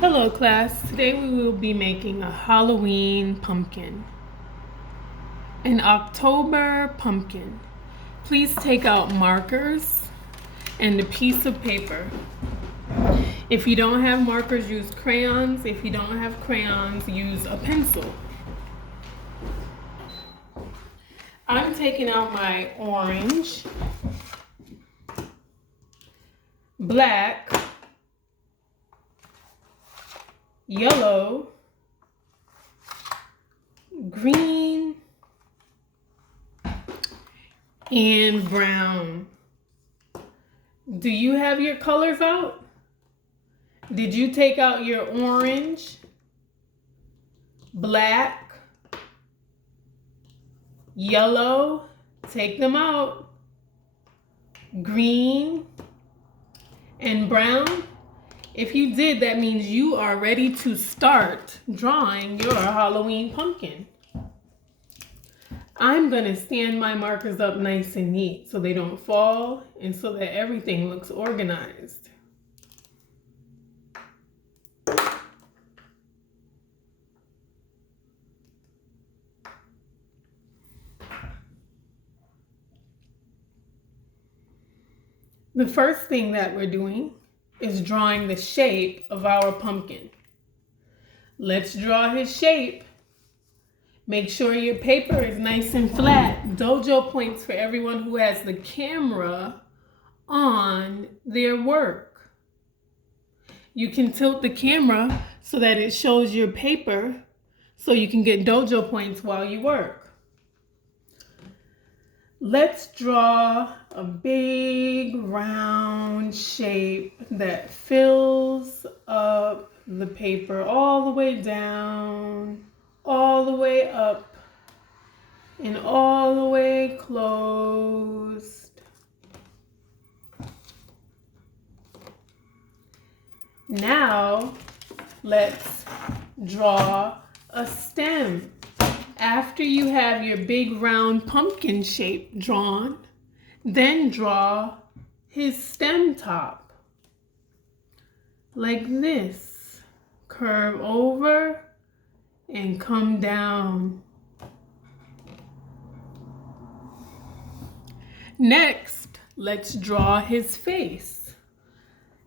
Hello class, today we will be making a Halloween pumpkin, an October pumpkin. Please take out markers and a piece of paper. If you don't have markers, use crayons. If you don't have crayons, use a pencil. I'm taking out my orange, black, yellow, green, and brown. Do you have your colors out? Did you take out your orange, black, yellow? Take them out. Green and brown? If you did, that means you are ready to start drawing your Halloween pumpkin. I'm going to stand my markers up nice and neat so they don't fall and so that everything looks organized. The first thing that we're doing is drawing the shape of our pumpkin. Let's draw his shape. Make sure your paper is nice and flat. Dojo points for everyone who has the camera on their work. You can tilt the camera so that it shows your paper so you can get dojo points while you work. Let's draw a big round shape that fills up the paper all the way down, all the way up, and all the way closed. Now, let's draw a stem. After you have your big round pumpkin shape drawn, then draw his stem top. Like this. Curve over and come down. Next, let's draw his face.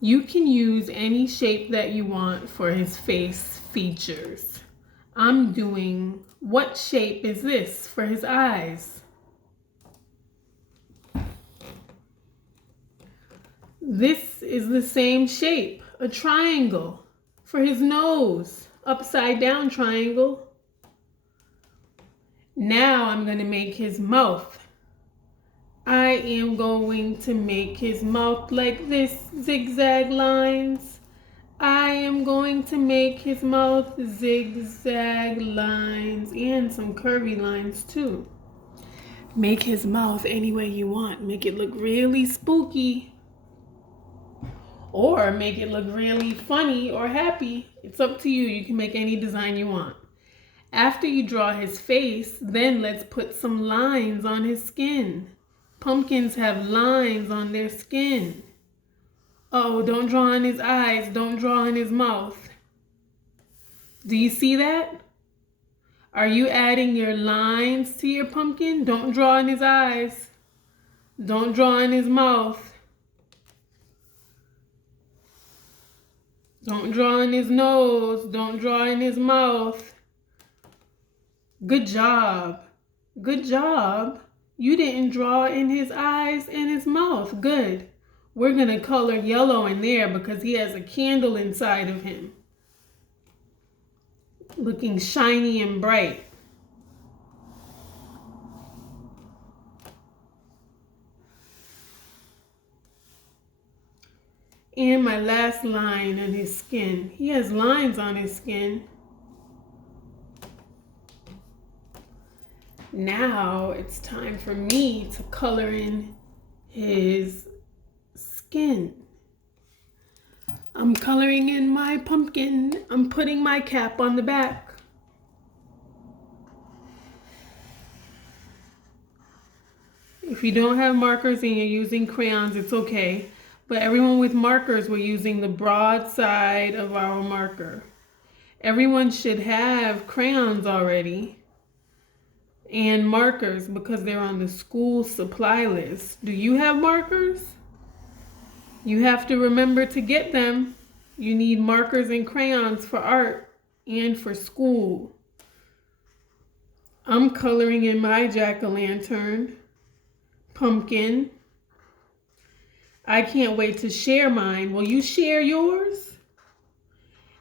You can use any shape that you want for his face features. I'm doing, what shape is this for his eyes? This is the same shape, a triangle. For his nose, upside down triangle. Now I'm going to make his mouth. I am going to make his mouth like this, zigzag lines. I am going to make his mouth zigzag lines and some curvy lines too. Make his mouth any way you want. Make it look really spooky. Or make it look really funny or happy. It's up to you. You can make any design you want. After you draw his face, then let's put some lines on his skin. Pumpkins have lines on their skin. Oh, don't draw on his eyes. Don't draw on his mouth. Do you see that? Are you adding your lines to your pumpkin? Don't draw on his eyes. Don't draw on his mouth. Don't draw on his nose. Don't draw in his mouth. Good job. Good job. You didn't draw in his eyes and his mouth. Good. We're going to color yellow in there because he has a candle inside of him. Looking shiny and bright. And my last line on his skin. He has lines on his skin. Now it's time for me to color in his skin. I'm coloring in my pumpkin. I'm putting my cap on the back. If you don't have markers and you're using crayons, it's okay. But everyone with markers, we're using the broad side of our marker. Everyone should have crayons already and markers because they're on the school supply list. Do you have markers? You have to remember to get them. You need markers and crayons for art and for school. I'm coloring in my jack-o'-lantern pumpkin. I can't wait to share mine. Will you share yours?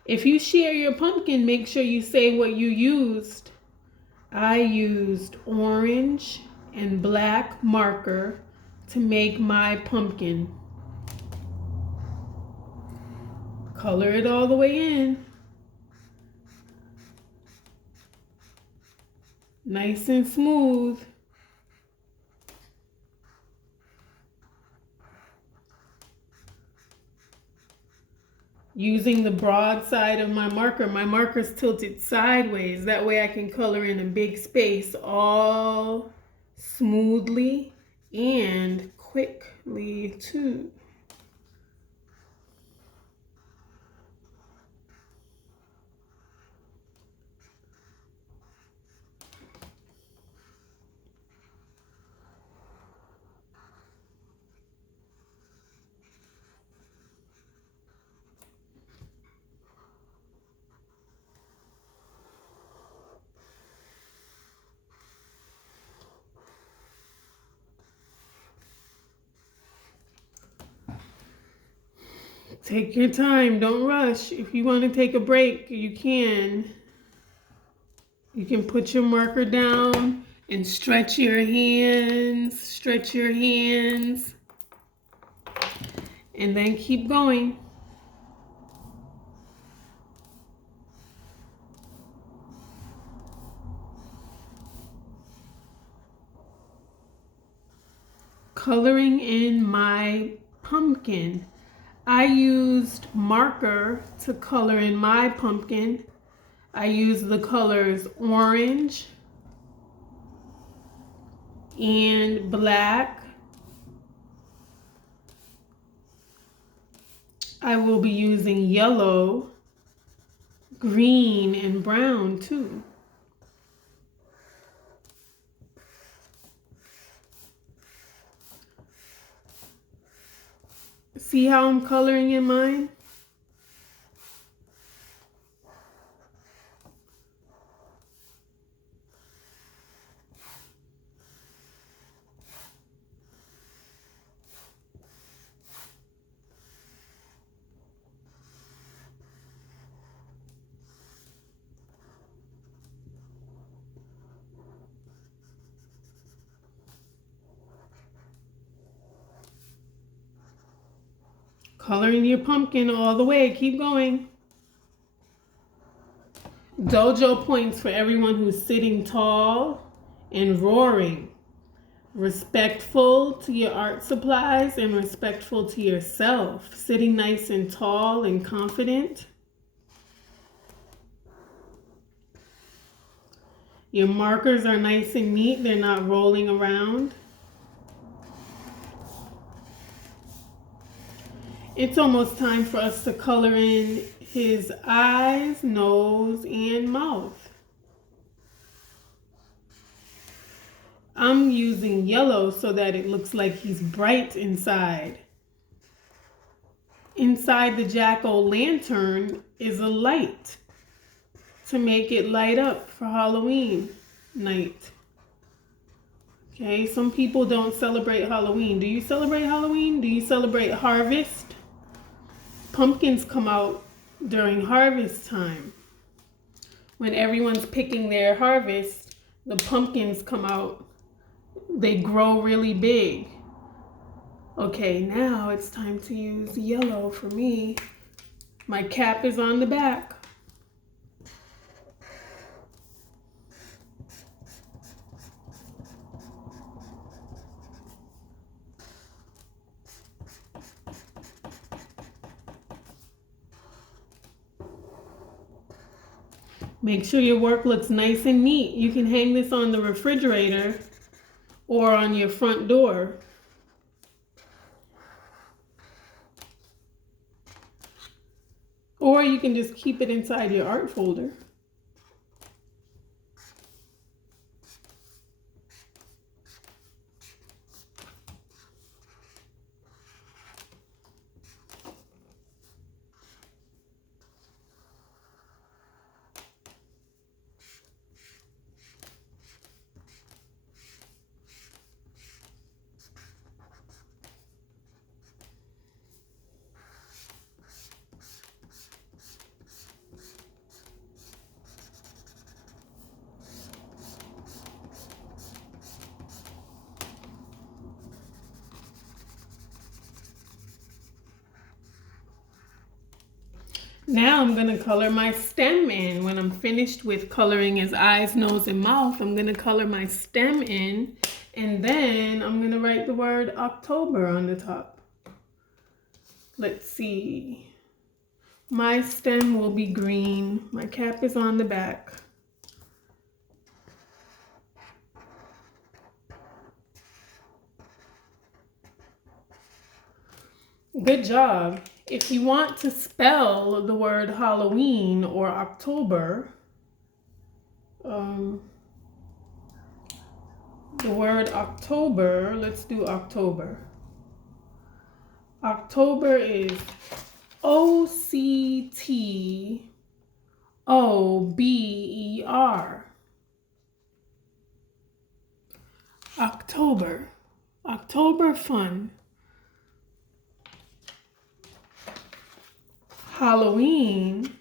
If you share your pumpkin, make sure you say what you used. I used orange and black marker to make my pumpkin. Color it all the way in. Nice and smooth. Using the broad side of my marker's tilted sideways. That way I can color in a big space all smoothly and quickly too. Take your time, don't rush. If you want to take a break, you can. You can put your marker down and stretch your hands, and then keep going. Coloring in my pumpkin. I used marker to color in my pumpkin. I used the colors orange and black. I will be using yellow, green, and brown too. See how I'm coloring in mine? Coloring your pumpkin all the way. Keep going. Dojo points for everyone who's sitting tall and roaring. Respectful to your art supplies and respectful to yourself. Sitting nice and tall and confident. Your markers are nice and neat. They're not rolling around. It's almost time for us to color in his eyes, nose, and mouth. I'm using yellow so that it looks like he's bright inside. Inside the jack-o'-lantern is a light to make it light up for Halloween night. Okay, some people don't celebrate Halloween. Do you celebrate Halloween? Do you celebrate harvest? Pumpkins come out during harvest time. When everyone's picking their harvest, the pumpkins come out. They grow really big. Okay, now it's time to use yellow for me. My cap is on the back. Make sure your work looks nice and neat. You can hang this on the refrigerator or on your front door. Or you can just keep it inside your art folder. Now I'm going to color my stem in. When I'm finished with coloring his eyes, nose, and mouth, I'm going to color my stem in. And then I'm going to write the word October on the top. Let's see. My stem will be green. My cap is on the back. Good job. If you want to spell the word Halloween or October, the word October, let's do October. October is October. October. October fun. Halloween,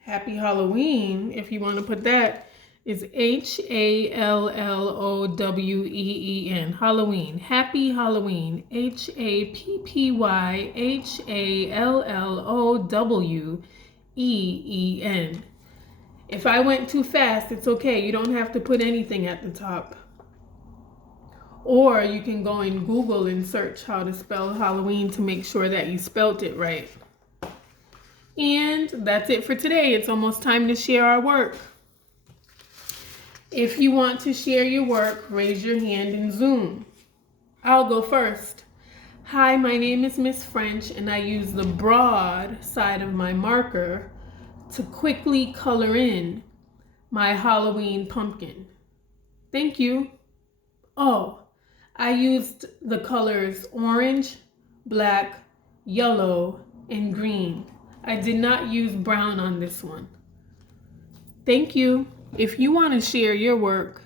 happy Halloween, if you want to put that, is Halloween. Halloween, happy Halloween, HappyHalloween. If I went too fast, it's okay. You don't have to put anything at the top. Or you can go in Google and search how to spell Halloween to make sure that you spelt it right. And that's it for today. It's almost time to share our work. If you want to share your work, raise your hand in Zoom. I'll go first. Hi, my name is Miss French, and I use the broad side of my marker to quickly color in my Halloween pumpkin. Thank you. Oh, I used the colors orange, black, yellow, and green. I did not use brown on this one. Thank you. If you want to share your work,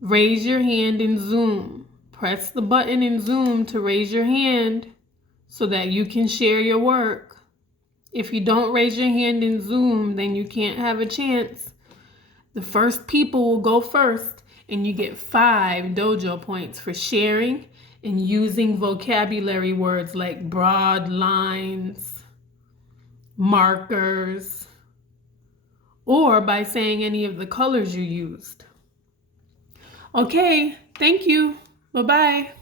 raise your hand in Zoom. Press the button in Zoom to raise your hand so that you can share your work. If you don't raise your hand in Zoom, then you can't have a chance. The first people will go first, and you get 5 dojo points for sharing and using vocabulary words like broad lines, markers, or by saying any of the colors you used. Okay, thank you. Bye-bye.